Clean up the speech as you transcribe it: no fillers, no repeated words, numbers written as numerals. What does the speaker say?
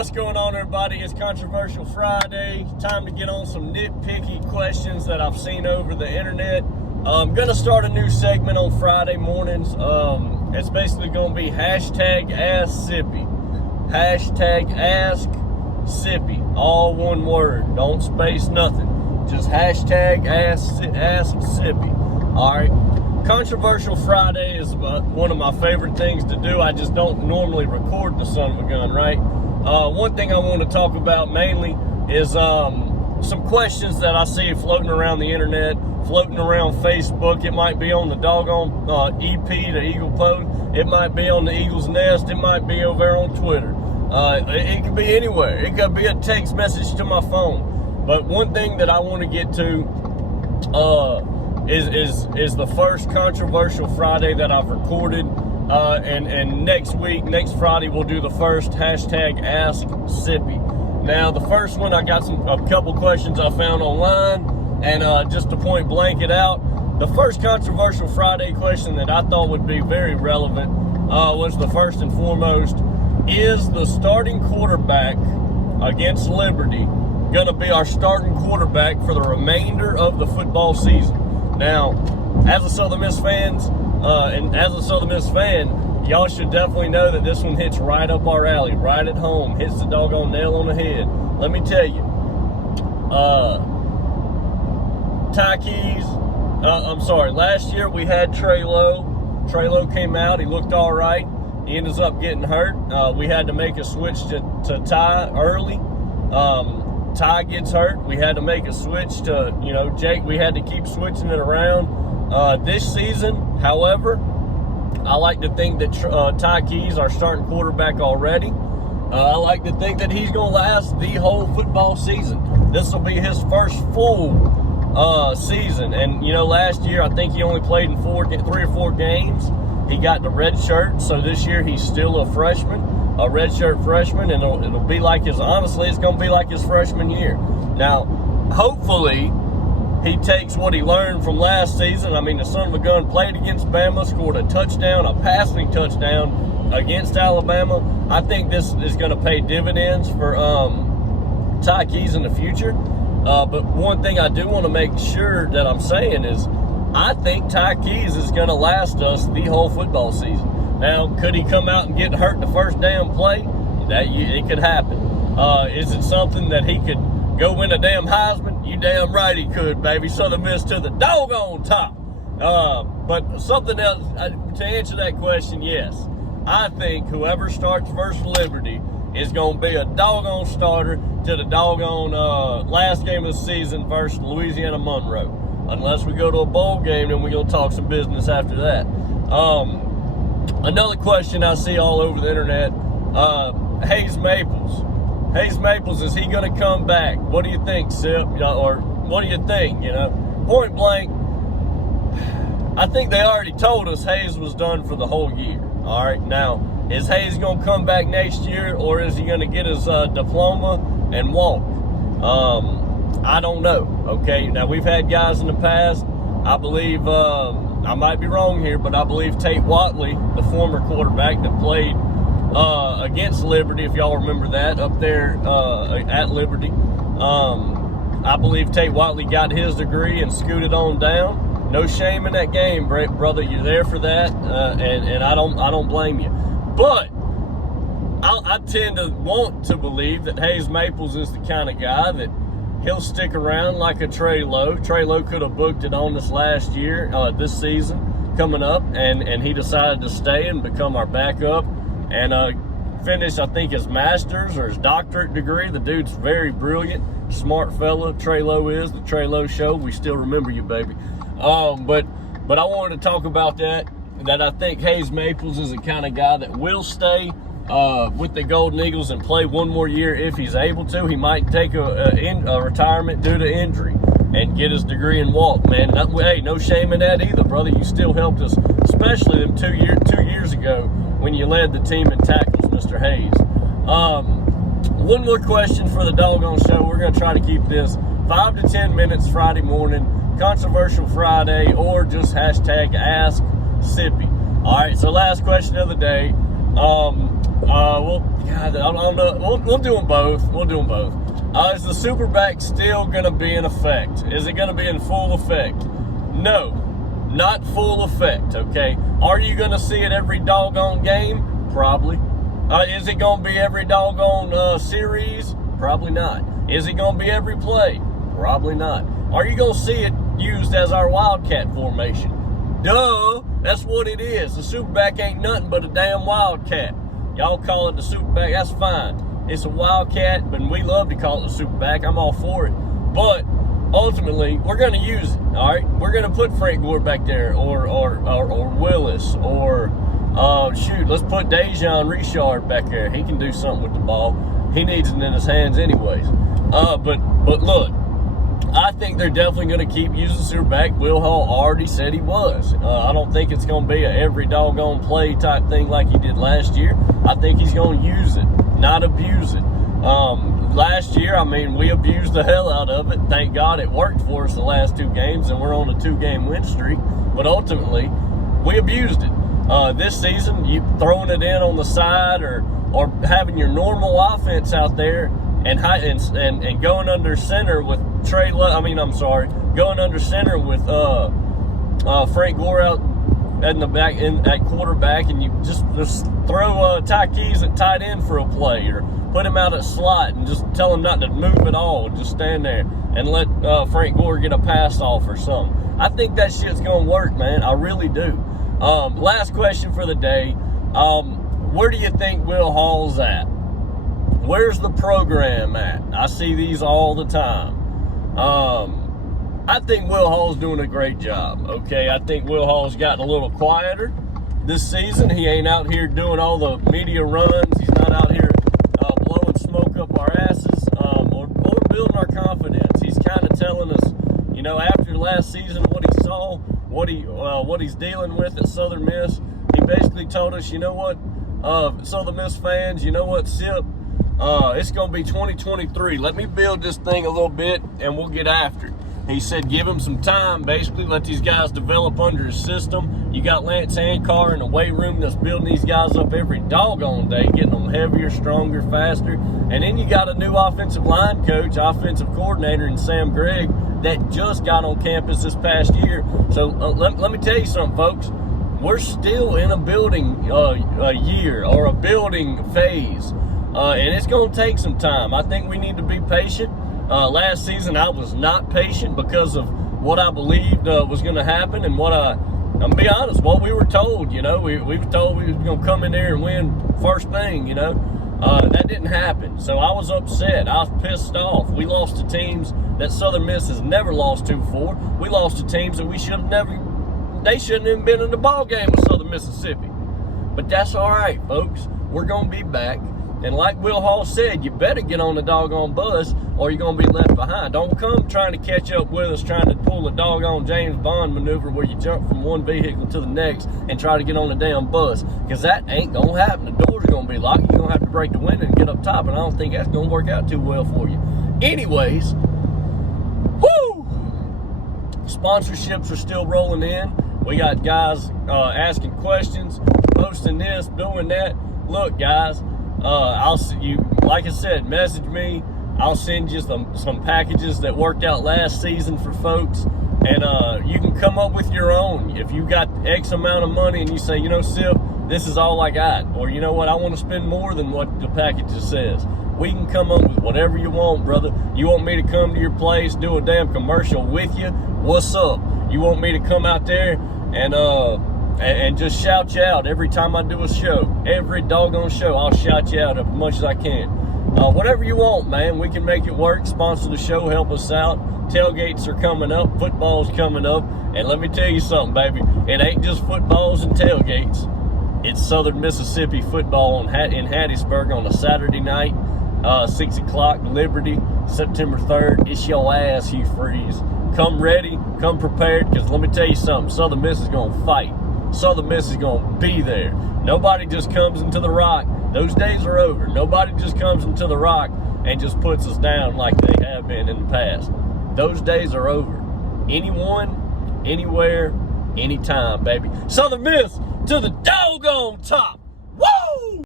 what's going on, everybody? It's Controversial Friday. Time to get on some nitpicky questions that I've seen over the internet. I'm going to start a new segment on Friday mornings. It's basically going to be hashtag Ask Sippi. Hashtag Ask Sippi. All one word. Don't space nothing. Just hashtag Ask Sippi. All right. Controversial Friday is one of my favorite things to do. I just don't normally record the son of a gun, right? One thing I want to talk about mainly is some questions that I see floating around the internet, floating around Facebook. It might be on the doggone EP, the Eagle Post. It might be on the Eagle's Nest. It might be over there on Twitter. It could be anywhere. It could be a text message to my phone. But one thing that I want to get to is the first Controversial Friday that I've recorded. And next Friday, we'll do the first hashtag Ask Sippi. Now, the first one, I got a couple questions I found online, and just to point blank it out, the first Controversial Friday question that I thought would be very relevant was the first and foremost, is the starting quarterback against Liberty going to be our starting quarterback for the remainder of the football season? Now, as a Southern Miss fan, y'all should definitely know that this one hits right up our alley, right at home, hits the doggone nail on the head. Let me tell you, last year we had Trey Lowe. Trey Lowe came out, he looked all right. He ended up getting hurt. We had to make a switch to Ty early. Ty gets hurt. We had to make a switch to, Jake. We had to keep switching it around. This season, however, I like to think that Ty Keyes, our starting quarterback already, I like to think that he's going to last the whole football season. This will be his first full season. And, last year I think he only played in 3 or 4 games. He got the red shirt, so this year he's still a freshman, a redshirt freshman, and it'll be like it's going to be like his freshman year. Now, hopefully, he takes what he learned from last season. I mean, the son of a gun played against Bama, scored a touchdown, a passing touchdown against Alabama. I think this is going to pay dividends for Ty Keyes in the future. But one thing I do want to make sure that I'm saying is I think Ty Keyes is going to last us the whole football season. Now, could he come out and get hurt the first damn play? It could happen. Is it something that he could go win a damn Heisman? You damn right he could, baby. Southern Miss to the doggone top. But something else, to answer that question, yes. I think whoever starts versus Liberty is going to be a doggone starter to the doggone last game of the season versus Louisiana Monroe. Unless we go to a bowl game, then we're going to talk some business after that. Another question I see all over the internet, Hayes Maples. Hayes Maples, is he going to come back? What do you think, Sip? Or what do you think? Point blank, I think they already told us Hayes was done for the whole year. All right, now, is Hayes going to come back next year, or is he going to get his diploma and walk? I don't know. Okay, now we've had guys in the past. I believe, I might be wrong here, but I believe Tate Watley, the former quarterback that played against Liberty, if y'all remember that, up there at Liberty. I believe Tate Watley got his degree and scooted on down. No shame in that game, brother. You're there for that, and I don't blame you. But I tend to want to believe that Hayes Maples is the kind of guy that he'll stick around like a Trey Lowe. Trey Lowe could have booked it on this last year, this season coming up, and he decided to stay and become our backup and finish, I think, his master's or his doctorate degree. The dude's very brilliant, smart fella. Trey Lowe is the Trey Lowe Show. We still remember you, baby. But I wanted to talk about that I think Hayes Maples is the kind of guy that will stay with the Golden Eagles and play one more year if he's able to. He might take a retirement due to injury and get his degree and walk, man. Hey, no shame in that either, brother. You still helped us, especially them 2 years ago when you led the team in tackles, Mr. Hayes. One more question for the doggone show. We're going to try to keep this 5 to 10 minutes Friday morning, Controversial Friday, or just hashtag Ask Sippi. All right, so last question of the day. Well, God, I don't know. We'll do them both. We'll do them both. Is the superback still going to be in effect? Is it going to be in full effect? No, not full effect, okay? Are you going to see it every doggone game? Probably. Is it going to be every doggone series? Probably not. Is it going to be every play? Probably not. Are you going to see it used as our Wildcat formation? Duh, that's what it is. The superback ain't nothing but a damn Wildcat. Y'all call it the superback, that's fine. It's a Wildcat, but we love to call it the superback. I'm all for it. But ultimately, we're going to use it, all right? We're going to put Frank Gore back there, or Willis, or let's put Dejon Richard back there. He can do something with the ball. He needs it in his hands anyways. But look, I think they're definitely going to keep using superback. Will Hall already said he was. I don't think it's going to be a every doggone play type thing like he did last year. I think he's going to use it, not abuse it. Last year, I mean, we abused the hell out of it. Thank God it worked for us the last 2 games, and we're on a 2-game win streak. But ultimately, we abused it. This season, you throwing it in on the side or having your normal offense out there and going under center with going under center with Frank Gore out in the back at quarterback, and you just throw Ty Keys at tight end for a play, or put him out at slot and just tell him not to move at all, just stand there and let Frank Gore get a pass off or something. I think that shit's gonna work, man. I really do. Last question for the day. Where do you think Will Hall's at? Where's the program at? I see these all the time. I think Will Hall's doing a great job, okay? I think Will Hall's gotten a little quieter this season. He ain't out here doing all the media runs. He's not out here blowing smoke up our asses or building our confidence. He's kind of telling us, after last season, what he saw, what he's dealing with at Southern Miss. He basically told us, Southern Miss fans, Sip, it's going to be 2023. Let me build this thing a little bit, and we'll get after it. He said give him some time, basically. Let these guys develop under his system. You got Lance Ancar in the weight room that's building these guys up every doggone day, getting them heavier, stronger, faster. And then you got a new offensive line coach, offensive coordinator in Sam Gregg that just got on campus this past year. So let me tell you something, folks. We're still in a building year or a building phase. And it's going to take some time. I think we need to be patient. Last season, I was not patient because of what I believed was going to happen, and I'm going to be honest, what we were told. We were told we was going to come in there and win first thing. That didn't happen. So I was upset. I was pissed off. We lost to teams that Southern Miss has never lost to before. We lost to teams that they shouldn't have been in the ball game with Southern Mississippi. But that's all right, folks. We're going to be back. And like Will Hall said, you better get on the doggone bus or you're going to be left behind. Don't come trying to catch up with us, trying to pull a doggone James Bond maneuver where you jump from one vehicle to the next and try to get on the damn bus, because that ain't going to happen. The doors are going to be locked. You're going to have to break the window and get up top, and I don't think that's going to work out too well for you. Anyways, whoo! Sponsorships are still rolling in. We got guys asking questions, posting this, doing that. Look, guys, I'll see you. Like I said, message me. I'll send you some packages that worked out last season for folks, and you can come up with your own. If you got X amount of money and you say, Sip, this is all I got, or you know what, I want to spend more than what the package says. We can come up with whatever you want, brother. You want me to come to your place, do a damn commercial with you? What's up? You want me to come out there and just shout you out every time I do a show? Every doggone show, I'll shout you out as much as I can. Whatever you want, man, we can make it work. Sponsor the show, help us out. Tailgates are coming up, football's coming up, and let me tell you something, baby. It ain't just footballs and tailgates. It's Southern Mississippi football in Hattiesburg on a Saturday night, 6 o'clock, Liberty, September 3rd. It's your ass, Hugh Freeze. Come ready, come prepared, because let me tell you something, Southern Miss is going to fight. Southern Miss is going to be there. Nobody just comes into the Rock. Those days are over. Nobody just comes into the Rock and just puts us down like they have been in the past. Those days are over. Anyone, anywhere, anytime, baby. Southern Miss to the doggone top. Woo!